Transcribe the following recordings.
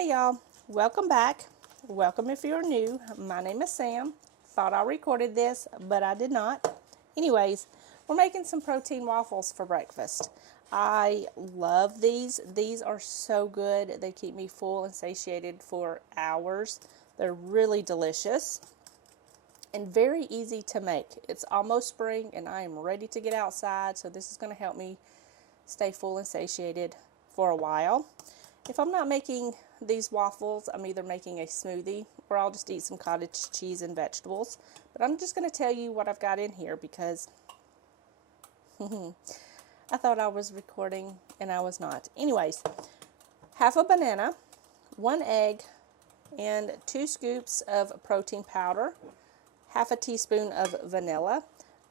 Hey y'all, welcome back. Welcome if you're new. My name is Sam. Thought I recorded this, but I did not. Anyways, we're making some protein waffles for breakfast. I love these. These are so good. They keep me full and satiated for hours. They're really delicious and very easy to make. It's almost spring and I am ready to get outside, so this is going to help me stay full and satiated for a while. If I'm not making these waffles, I'm either making a smoothie or I'll just eat some cottage cheese and vegetables. But I'm just going to tell you what I've got in here because I thought I was recording and I was not. Anyways, half a banana, 1 egg, and 2 scoops of protein powder, half a teaspoon of vanilla.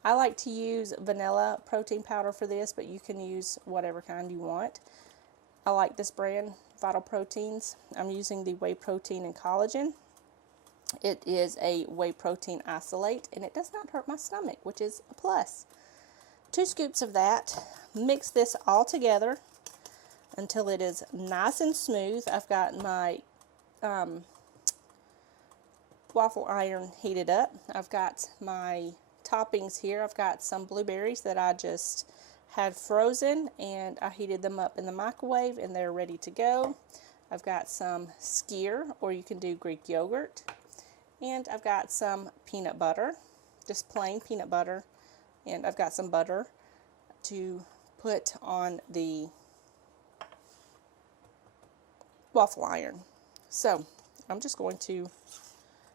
I like to use vanilla protein powder for this, but you can use whatever kind you want. I like this brand, Vital Proteins. I'm using the whey protein and collagen. It is a whey protein isolate and it does not hurt my stomach, which is a plus. 2 scoops of that. Mix this all together until it is nice and smooth. I've got my waffle iron heated up. I've got my toppings here. I've got some blueberries that I just had frozen and I heated them up in the microwave and they're ready to go. I've got some skyr, or you can do Greek yogurt, and I've got some peanut butter, just plain peanut butter, and I've got some butter to put on the waffle iron. So I'm just going to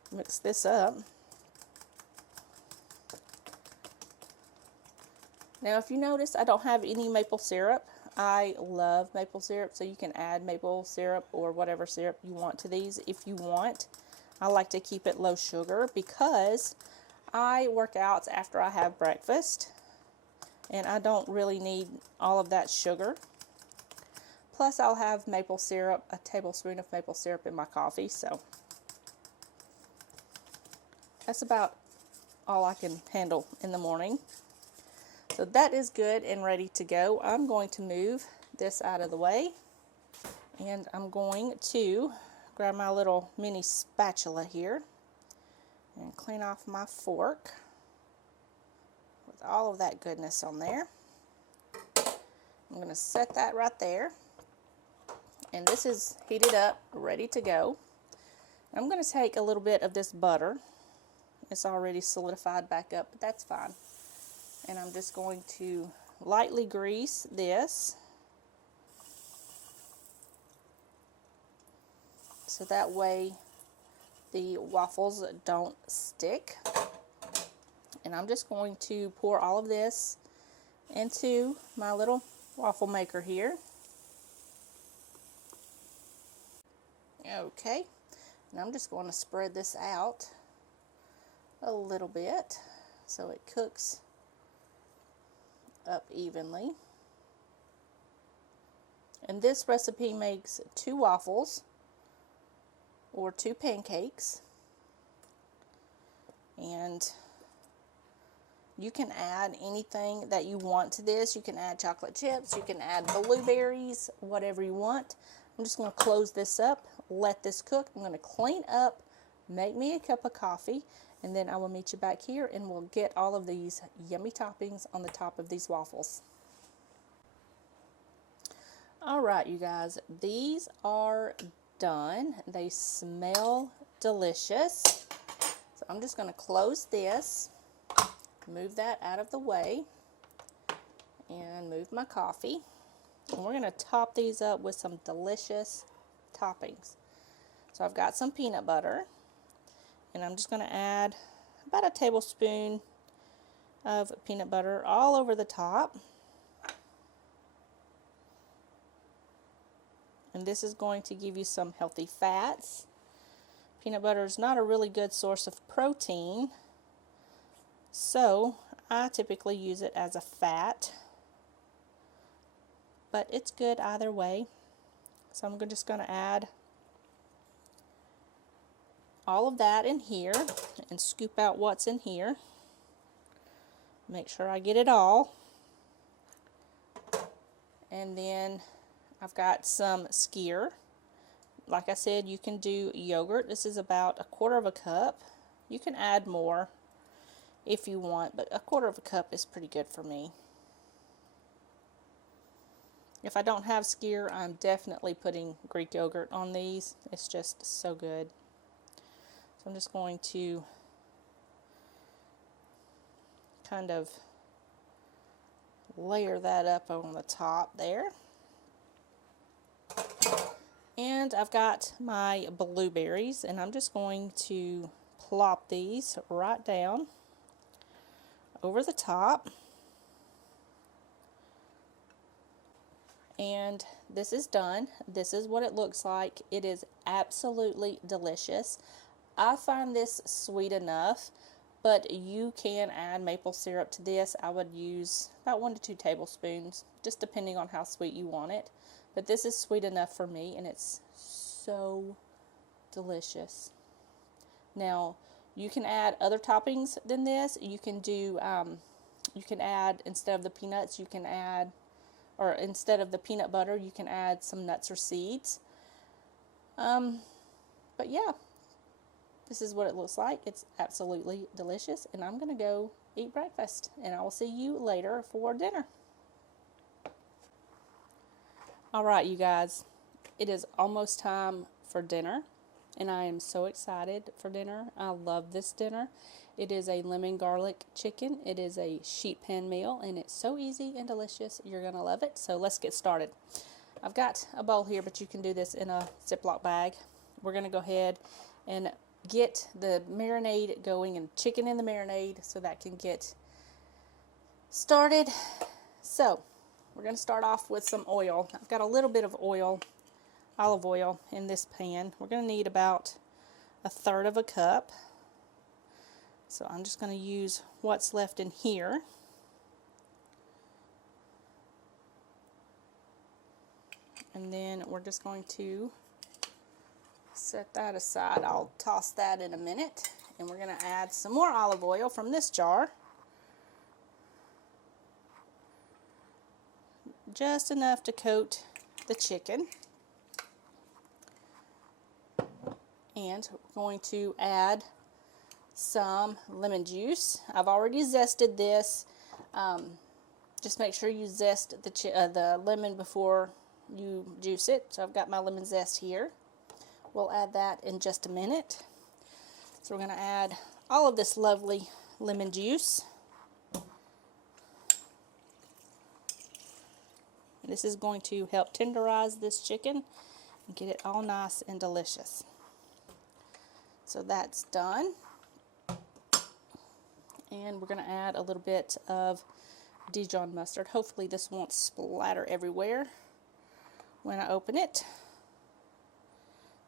mix this up. Now, if you notice, I don't have any maple syrup. I love maple syrup, so you can add maple syrup or whatever syrup you want to these if you want. I like to keep it low sugar because I work out after I have breakfast, and I don't really need all of that sugar. Plus, I'll have maple syrup, a tablespoon of maple syrup in my coffee, so that's about all I can handle in the morning. So that is good and ready to go. I'm going to move this out of the way and I'm going to grab my little mini spatula here and clean off my fork with all of that goodness on there. I'm going to set that right there, and this is heated up, ready to go. I'm going to take a little bit of this butter. It's already solidified back up, but that's fine. And I'm just going to lightly grease this so that way the waffles don't stick. And I'm just going to pour all of this into my little waffle maker here. Okay, and I'm just going to spread this out a little bit so it cooks up evenly. And this recipe makes 2 waffles or 2 pancakes, and you can add anything that you want to this. You can add chocolate chips, you can add blueberries, whatever you want. I'm just going to close this up, let this cook. I'm going to clean up, make me a cup of coffee, and then I will meet you back here and we'll get all of these yummy toppings on the top of these waffles. Alright, you guys, these are done. They smell delicious. So I'm just going to close this, move that out of the way, and move my coffee. And we're going to top these up with some delicious toppings. So I've got some peanut butter, and I'm just going to add about a tablespoon of peanut butter all over the top. And this is going to give you some healthy fats. Peanut butter is not a really good source of protein, so I typically use it as a fat, but it's good either way. So I'm just going to add all of that in here and scoop out what's in here. Make sure I get it all. And then I've got some skyr. like I said, you can do yogurt. This is about 1/4 cup. You can add more if you want, but 1/4 cup is pretty good for me. If I don't have skyr, I'm definitely putting Greek yogurt on these. It's just so good. So I'm just going to kind of layer that up on the top there. And I've got my blueberries, and I'm just going to plop these right down over the top. And this is done. This is what it looks like. It is absolutely delicious. I find this sweet enough, but you can add maple syrup to this. I would use about 1 to 2 tablespoons, just depending on how sweet you want it. But this is sweet enough for me, and it's so delicious. Now, you can add other toppings than this. You can do, you can add, instead of the peanuts, you can add, or instead of the peanut butter, you can add some nuts or seeds. But yeah, this is what it looks like. It's absolutely delicious, and I'm going to go eat breakfast, and I will see you later for dinner. Alright, you guys, it is almost time for dinner, and I am so excited for dinner. I love this dinner. It is a lemon garlic chicken. It is a sheet pan meal, and it's so easy and delicious. You're going to love it. So let's get started. I've got a bowl here, but you can do this in a Ziploc bag. We're going to go ahead and get the marinade going, and chicken in the marinade, so that can get started. So we're going to start off with some oil. I've got a little bit of oil, olive oil, in this pan. We're going to need about 1/3 cup. So I'm just going to use what's left in here. And then we're just going to set that aside. I'll toss that in a minute. And we're going to add some more olive oil from this jar. Just enough to coat the chicken. And we're going to add some lemon juice. I've already zested this. Just make sure you zest the lemon before you juice it. So I've got my lemon zest here. We'll add that in just a minute. So we're going to add all of this lovely lemon juice. And this is going to help tenderize this chicken and get it all nice and delicious. So that's done. And we're going to add a little bit of Dijon mustard. Hopefully this won't splatter everywhere when I open it.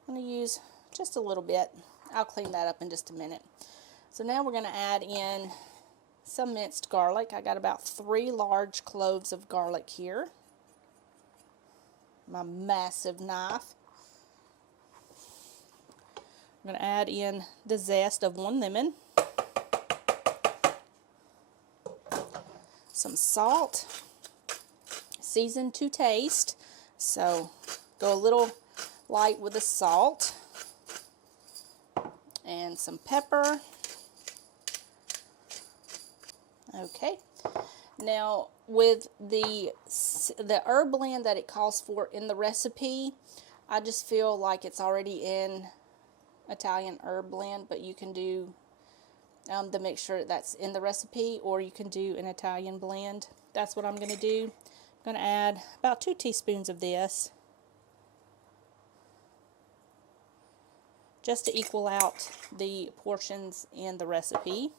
I'm going to use just a little bit. I'll clean that up in just a minute. So now we're going to add in some minced garlic. I got about 3 large cloves of garlic here. My massive knife. I'm going to add in the zest of 1 lemon. Some salt. Season to taste. So go a little light with the salt. And some pepper. Okay. Now with the herb blend that it calls for in the recipe, I just feel like it's already in Italian herb blend, but you can do the mixture that's in the recipe, or you can do an Italian blend. That's what I'm going to do. I'm going to add about 2 teaspoons of this, just to equal out the portions in the recipe.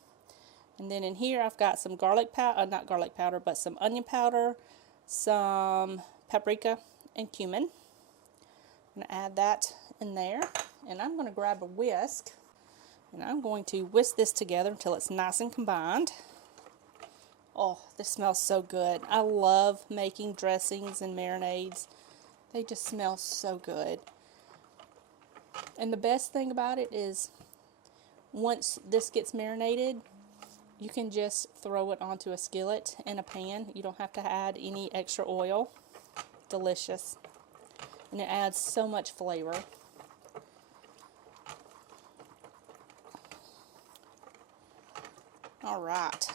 And then in here I've got some garlic powder, not garlic powder, but some onion powder, some paprika, and cumin. I'm going to add that in there, and I'm going to grab a whisk, and I'm going to whisk this together until it's nice and combined. Oh, this smells so good. I love making dressings and marinades. They just smell so good. And the best thing about it is, once this gets marinated, you can just throw it onto a skillet in a pan. You don't have to add any extra oil. Delicious. And it adds so much flavor. All right.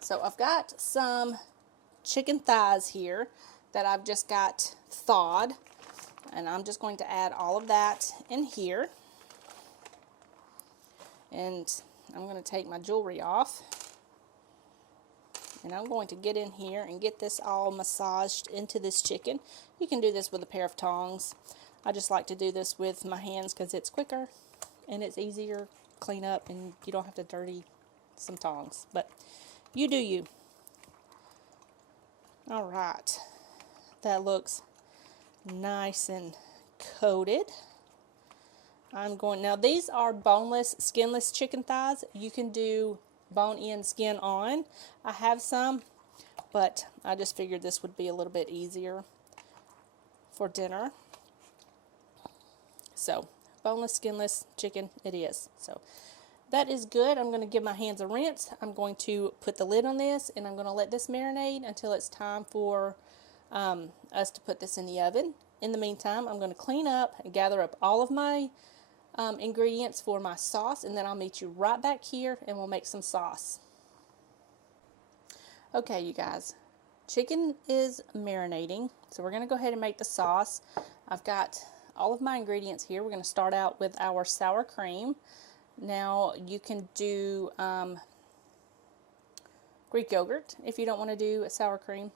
So I've got some chicken thighs here that I've just got thawed, and I'm just going to add all of that in here. And I'm going to take my jewelry off, and I'm going to get in here and get this all massaged into this chicken. You can do this with a pair of tongs. I just like to do this with my hands because it's quicker and it's easier to clean up, and you don't have to dirty some tongs, but you do you. All right, that looks nice and coated. Now these are boneless, skinless chicken thighs. You can do bone in, skin on. I have some, but I just figured this would be a little bit easier for dinner. So, boneless, skinless chicken it is. So, that is good. I'm going to give my hands a rinse. I'm going to put the lid on this, and I'm going to let this marinate until it's time for us to put this in the oven. In the meantime, I'm going to clean up and gather up all of my ingredients for my sauce, and then I'll meet you right back here and we'll make some sauce. Okay, you guys, chicken is marinating, so we're going to go ahead and make the sauce. I've got all of my ingredients here. We're going to start out with our sour cream. Now you can do Greek yogurt if you don't want to do a sour cream,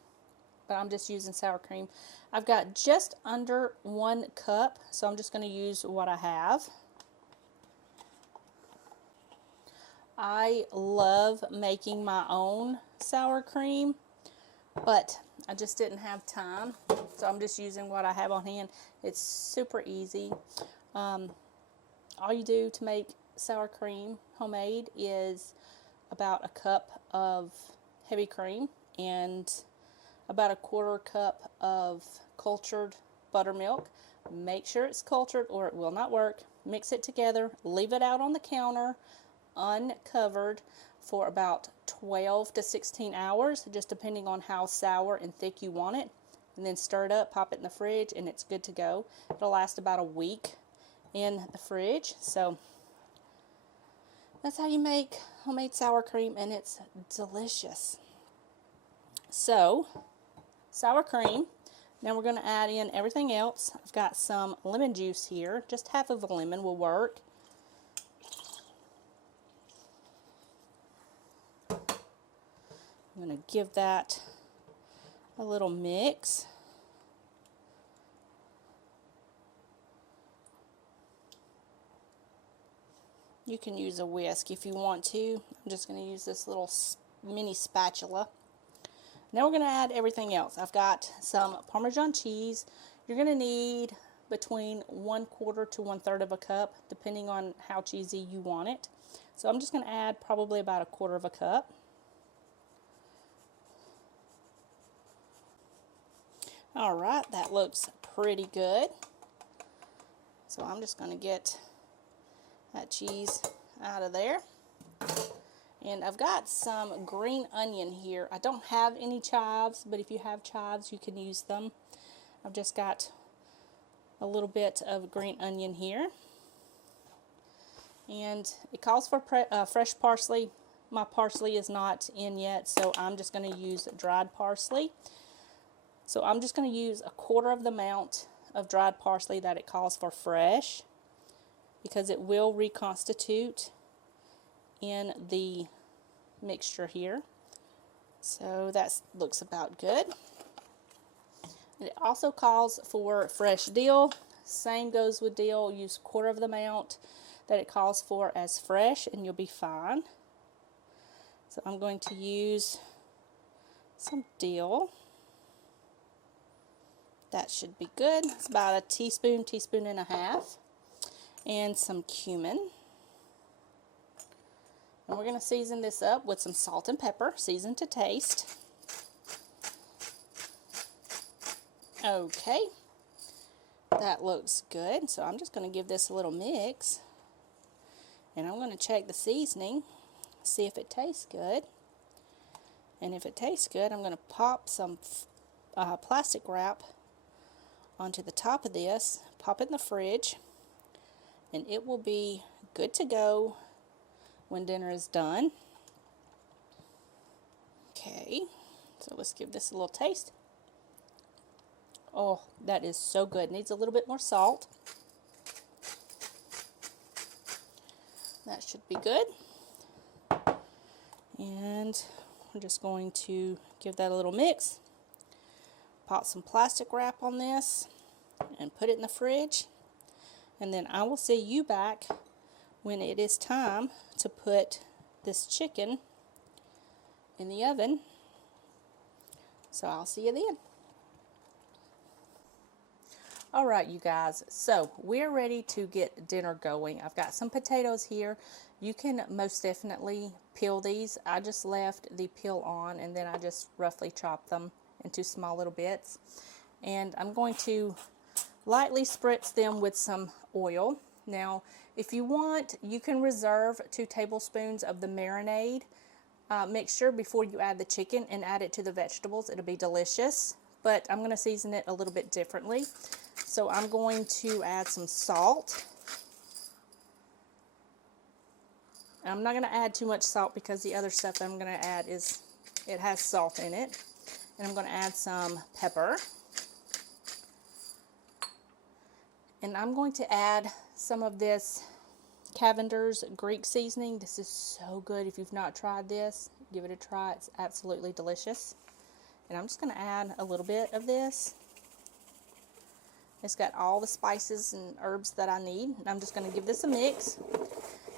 but I'm just using sour cream. I've got just under 1 cup, so I'm just going to use what I have. I love making my own sour cream, but I just didn't have time, so I'm just using what I have on hand. It's super easy. All you do to make sour cream homemade is about 1 cup of heavy cream and about 1/4 cup of cultured buttermilk. Make sure it's cultured or it will not work. Mix it together, leave it out on the counter uncovered for about 12 to 16 hours, just depending on how sour and thick you want it. And then stir it up, pop it in the fridge, and it's good to go. It'll last about a week in the fridge. So that's how you make homemade sour cream, and it's delicious. So, sour cream. Now we're going to add in everything else. I've got some lemon juice here. Just half of a lemon will work. I'm going to give that a little mix. You can use a whisk if you want to. I'm just going to use this little mini spatula. Now we're going to add everything else. I've got some Parmesan cheese. You're going to need between 1/4 to 1/3 of a cup, depending on how cheesy you want it. So I'm just going to add probably about 1/4 of a cup. Alright, that looks pretty good. So I'm just going to get that cheese out of there. And I've got some green onion here. I don't have any chives, but if you have chives, you can use them. I've just got a little bit of green onion here. And it calls for fresh parsley. My parsley is not in yet, so I'm just going to use dried parsley. So I'm just going to use 1/4 of the amount of dried parsley that it calls for fresh, because it will reconstitute in the mixture here. So that looks about good. And it also calls for fresh dill. Same goes with dill. Use 1/4 of the amount that it calls for as fresh, and you'll be fine. So I'm going to use some dill. That should be good. It's about a teaspoon, teaspoon and a half. And some cumin. And we're going to season this up with some salt and pepper, seasoned to taste. Okay. That looks good. So I'm just going to give this a little mix. And I'm going to check the seasoning, see if it tastes good. And if it tastes good, I'm going to pop some plastic wrap onto the top of this, pop it in the fridge, and it will be good to go when dinner is done. Okay, so let's give this a little taste. Oh, that is so good. Needs a little bit more salt. That should be good. And we're just going to give that a little mix. Pop some plastic wrap on this and put it in the fridge. And then I will see you back when it is time to put this chicken in the oven. So I'll see you then. Alright, you guys, so we're ready to get dinner going. I've got some potatoes here. You can most definitely peel these. I just left the peel on, and then I just roughly chopped them into small little bits. And I'm going to lightly spritz them with some oil. Now, if you want, you can reserve 2 tablespoons of the marinade mixture before you add the chicken and add it to the vegetables. It'll be delicious, but I'm going to season it a little bit differently. So I'm going to add some salt. I'm not going to add too much salt because the other stuff that I'm going to add it has salt in it. And I'm going to add some pepper. And I'm going to add some of this Cavender's Greek seasoning. This is so good. If you've not tried this, give it a try. It's absolutely delicious. And I'm just going to add a little bit of this. It's got all the spices and herbs that I need. I'm just going to give this a mix.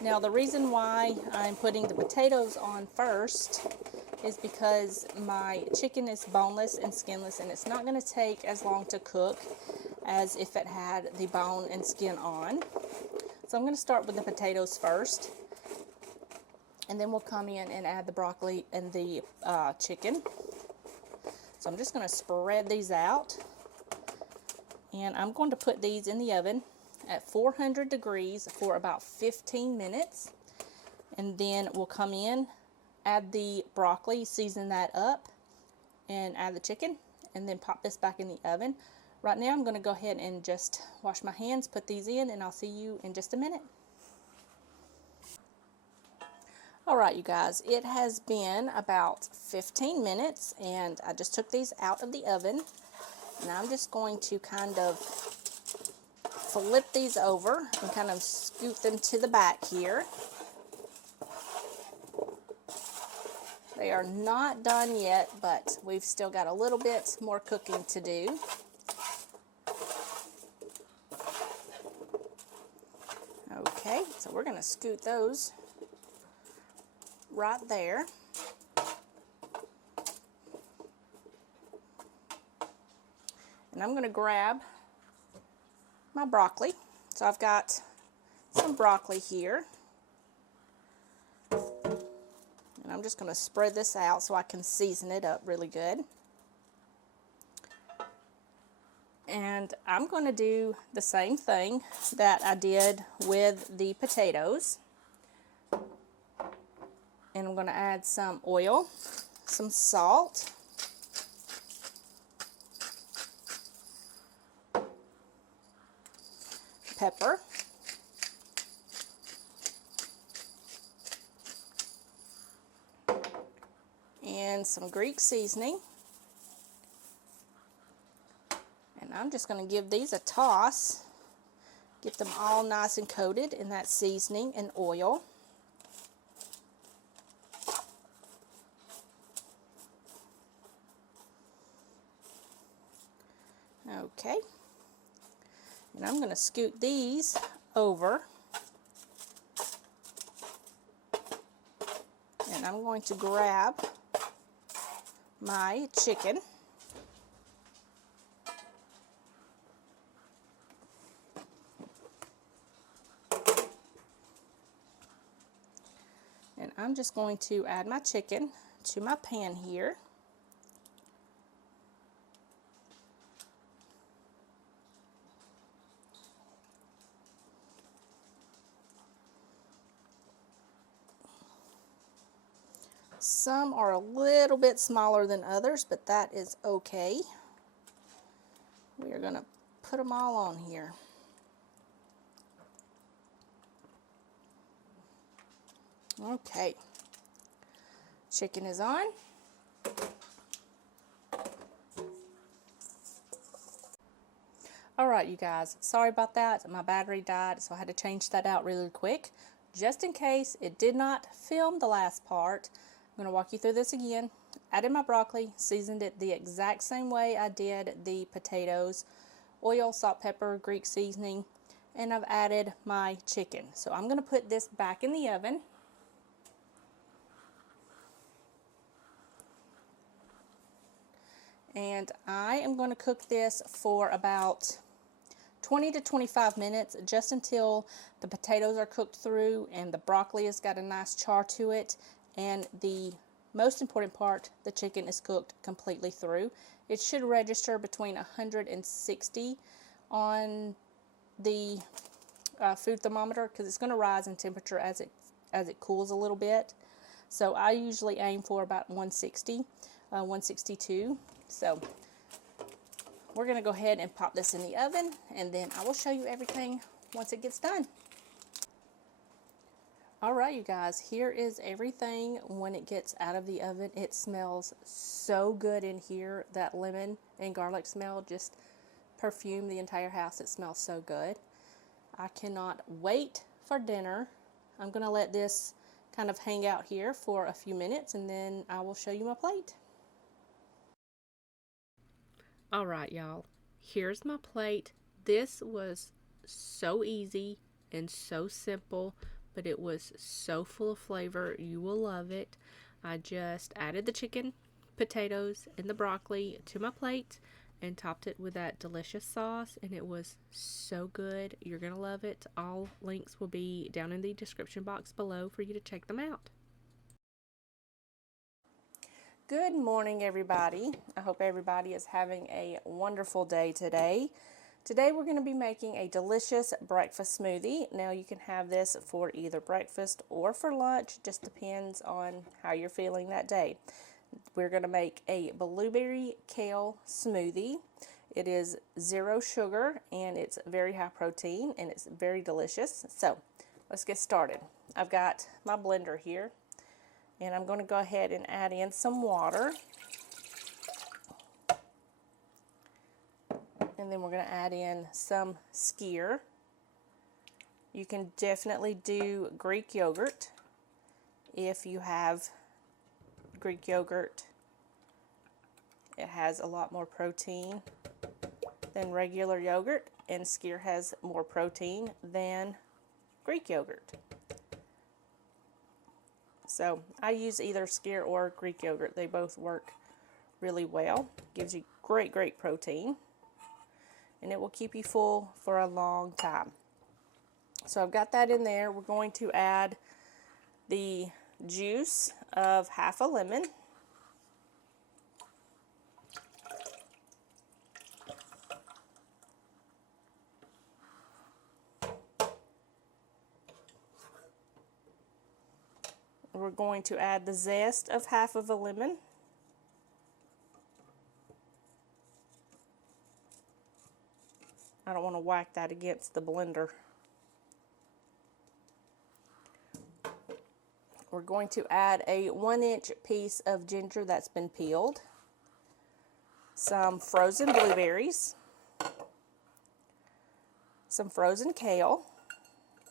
Now, the reason why I'm putting the potatoes on first is because my chicken is boneless and skinless, and it's not going to take as long to cook as if it had the bone and skin on. So I'm going to start with the potatoes first, and then we'll come in and add the broccoli and the chicken. So I'm just going to spread these out. And I'm going to put these in the oven at 400 degrees for about 15 minutes. And then we'll come in, add the broccoli, season that up, and add the chicken, and then pop this back in the oven. Right now I'm going to go ahead and just wash my hands, put these in, and I'll see you in just a minute. Alright, you guys, it has been about 15 minutes, and I just took these out of the oven. And I'm just going to kind of flip these over and kind of scoot them to the back here. They are not done yet, but we've still got a little bit more cooking to do. Okay, so we're going to scoot those right there. And I'm going to grab my broccoli. So I've got some broccoli here. And I'm just going to spread this out so I can season it up really good. And I'm going to do the same thing that I did with the potatoes. And I'm going to add some oil, some salt, pepper, and some Greek seasoning. And I'm just going to give these a toss, get them all nice and coated in that seasoning and oil. Okay. And I'm going to scoot these over, and I'm going to grab my chicken. And I'm just going to add my chicken to my pan here. Some are a little bit smaller than others, but that is okay. We are going to put them all on here. Okay, chicken is on. Alright, you guys, sorry about that. My battery died, so I had to change that out really quick. Just in case it did not film the last part, I'm going to walk you through this again. Added my broccoli, seasoned it the exact same way I did the potatoes. Oil, salt, pepper, Greek seasoning, and I've added my chicken. So I'm going to put this back in the oven. And I am going to cook this for about 20 to 25 minutes, just until the potatoes are cooked through and the broccoli has got a nice char to it, and the most important part, the chicken is cooked completely through. It should register between 160 on the food thermometer, because it's going to rise in temperature as it cools a little bit. So I usually aim for about 160, 162. So we're going to go ahead and pop this in the oven, and then I will show you everything once it gets done. Alright, you guys, here is everything when it gets out of the oven. It smells so good in here. That lemon and garlic smell just perfumed the entire house. It smells so good. I cannot wait for dinner. I'm going to let this kind of hang out here for a few minutes, and then I will show you my plate. Alright, y'all, here's my plate. This was so easy and so simple, but it was so full of flavor. You will love it. I just added the chicken, potatoes, and the broccoli to my plate and topped it with that delicious sauce, and it was so good. You're gonna love it. All links will be down in the description box below for you to check them out. Good morning, everybody. I hope everybody is having a wonderful day today. Today we're going to be making a delicious breakfast smoothie. Now you can have this for either breakfast or for lunch, just depends on how you're feeling that day. We're going to make a blueberry kale smoothie. It is 0 sugar and it's very high protein and it's very delicious. So let's get started. I've got my blender here, and I'm going to go ahead and add in some water. And then we're going to add in some skyr. You can definitely do Greek yogurt if you have Greek yogurt. It has a lot more protein than regular yogurt, and skyr has more protein than Greek yogurt. So I use either skyr or Greek yogurt. They both work really well. Gives you great protein, and it will keep you full for a long time. So I've got that in there. We're going to add the juice of half a lemon. We're going to add the zest of half of a lemon. I don't want to whack that against the blender. We're going to add a 1-inch piece of ginger that's been peeled, some frozen blueberries, some frozen kale,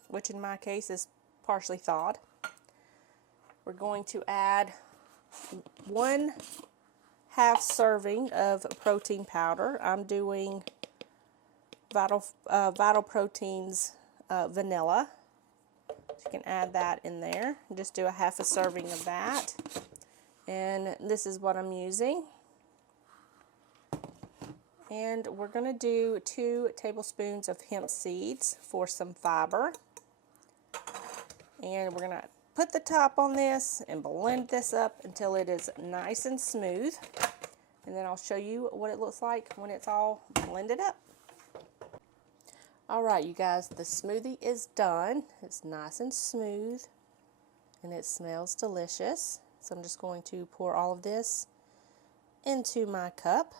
which in my case is partially thawed. We're going to add 1/2 serving of protein powder. I'm doing Vital Proteins vanilla. You can add that in there. Just do a 1/2 serving of that. And this is what I'm using. And we're going to do 2 tablespoons of hemp seeds for some fiber. And we're going to put the top on this and blend this up until it is nice and smooth. And then I'll show you what it looks like when it's all blended up. Alright, you guys, the smoothie is done. It's nice and smooth and it smells delicious. So I'm just going to pour all of this into my cup.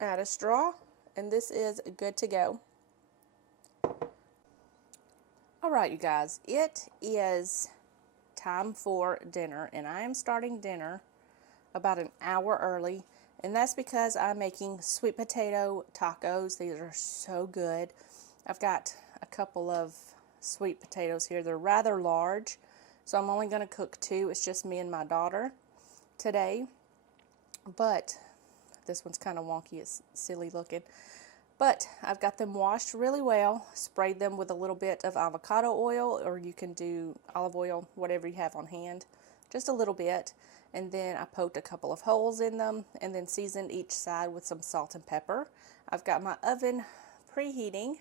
Add a straw and this is good to go. Alright, you guys, it is time for dinner, and I am starting dinner about an hour early, and that's because I'm making sweet potato tacos. These are so good. I've got a couple of sweet potatoes here. They're rather large, so I'm only going to cook 2. It's just me and my daughter today, but this one's kind of wonky. It's silly looking, but I've got them washed really well, sprayed them with a little bit of avocado oil, or you can do olive oil, whatever you have on hand, just a little bit. And then I poked a couple of holes in them and then seasoned each side with some salt and pepper. I've got my oven preheating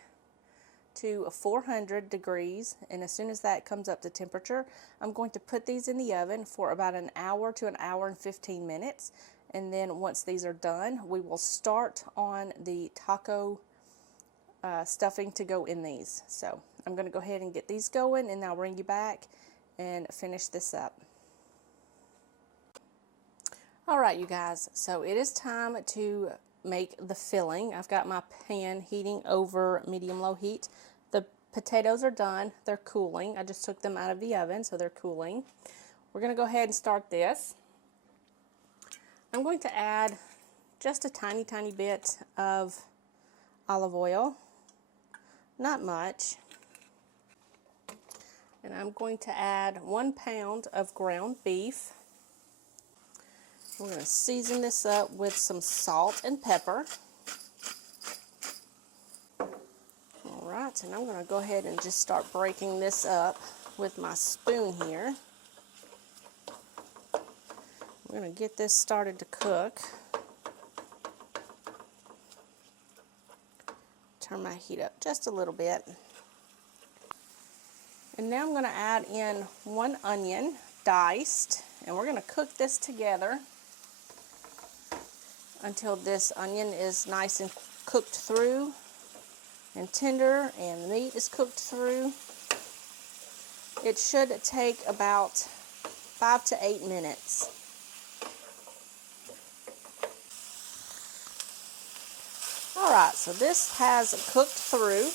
to 400 degrees, and as soon as that comes up to temperature, I'm going to put these in the oven for about an hour to an hour and 15 minutes. And then once these are done, we will start on the taco stuffing to go in these. So I'm going to go ahead and get these going, and I'll bring you back and finish this up. Alright, you guys, so it is time to make the filling. I've got my pan heating over medium-low heat. The potatoes are done. They're cooling. I just took them out of the oven, so they're cooling. We're going to go ahead and start this. I'm going to add just a tiny bit of olive oil. Not much. And I'm going to add 1 pound of ground beef. We're going to season this up with some salt and pepper. Alright, and I'm going to go ahead and just start breaking this up with my spoon here. We're going to get this started to cook. Turn my heat up just a little bit. And now I'm going to add in 1 onion, diced, and we're going to cook this together until this onion is nice and cooked through and tender, and the meat is cooked through. It should take about 5 to 8 minutes. Alright, so this has cooked through,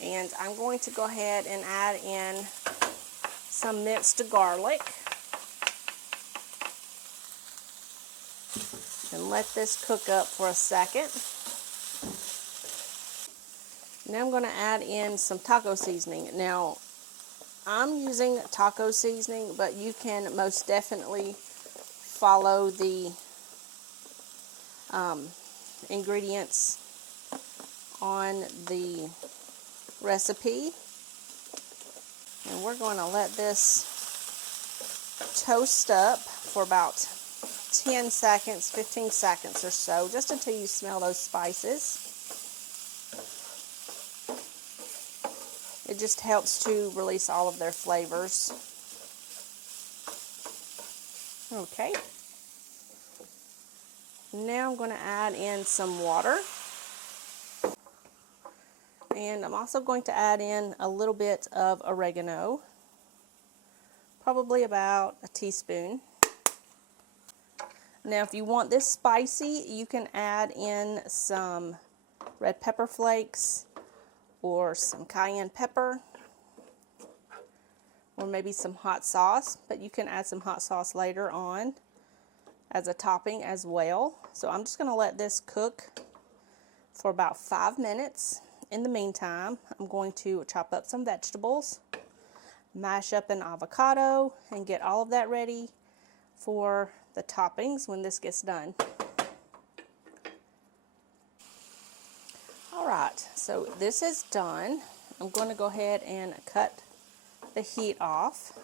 and I'm going to go ahead and add in some minced garlic. And let this cook up for a second. Now I'm going to add in some taco seasoning. Now, I'm using taco seasoning, but you can most definitely follow the ingredients on the recipe. And we're going to let this toast up for about 10 seconds, 15 seconds or so, just until you smell those spices. It just helps to release all of their flavors. Okay. Now I'm going to add in some water. And I'm also going to add in a little bit of oregano, probably about a teaspoon. Now, if you want this spicy, you can add in some red pepper flakes or some cayenne pepper or maybe some hot sauce, but you can add some hot sauce later on as a topping as well. So I'm just going to let this cook for about 5 minutes. In the meantime, I'm going to chop up some vegetables, mash up an avocado, and get all of that ready for the toppings when this gets done. Alright, so this is done. I'm going to go ahead and cut the heat off.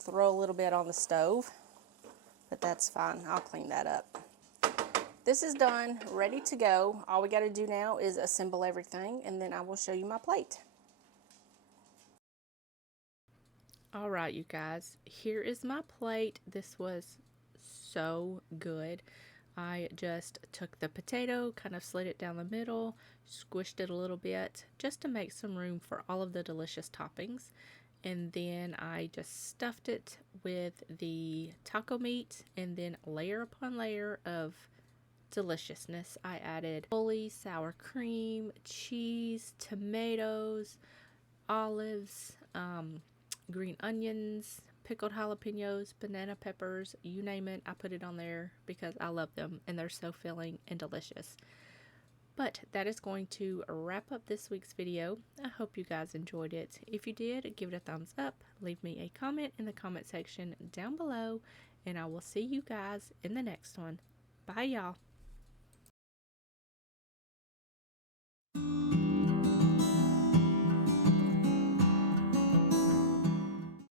Throw a little bit on the stove, but that's fine. I'll clean that up. This is done, ready to go. All we got to do now is assemble everything, and then I will show you my plate. Alright, you guys, here is my plate. This was so good. I just took the potato, kind of slid it down the middle, squished it a little bit just to make some room for all of the delicious toppings, and then I just stuffed it with the taco meat, and then layer upon layer of deliciousness. I added bully, sour cream, cheese, tomatoes, olives, green onions, pickled jalapenos, banana peppers, you name it. I put it on there because I love them and they're so filling and delicious. But that is going to wrap up this week's video. I hope you guys enjoyed it. If you did, give it a thumbs up, leave me a comment in the comment section down below, and I will see you guys in the next one. Bye, y'all.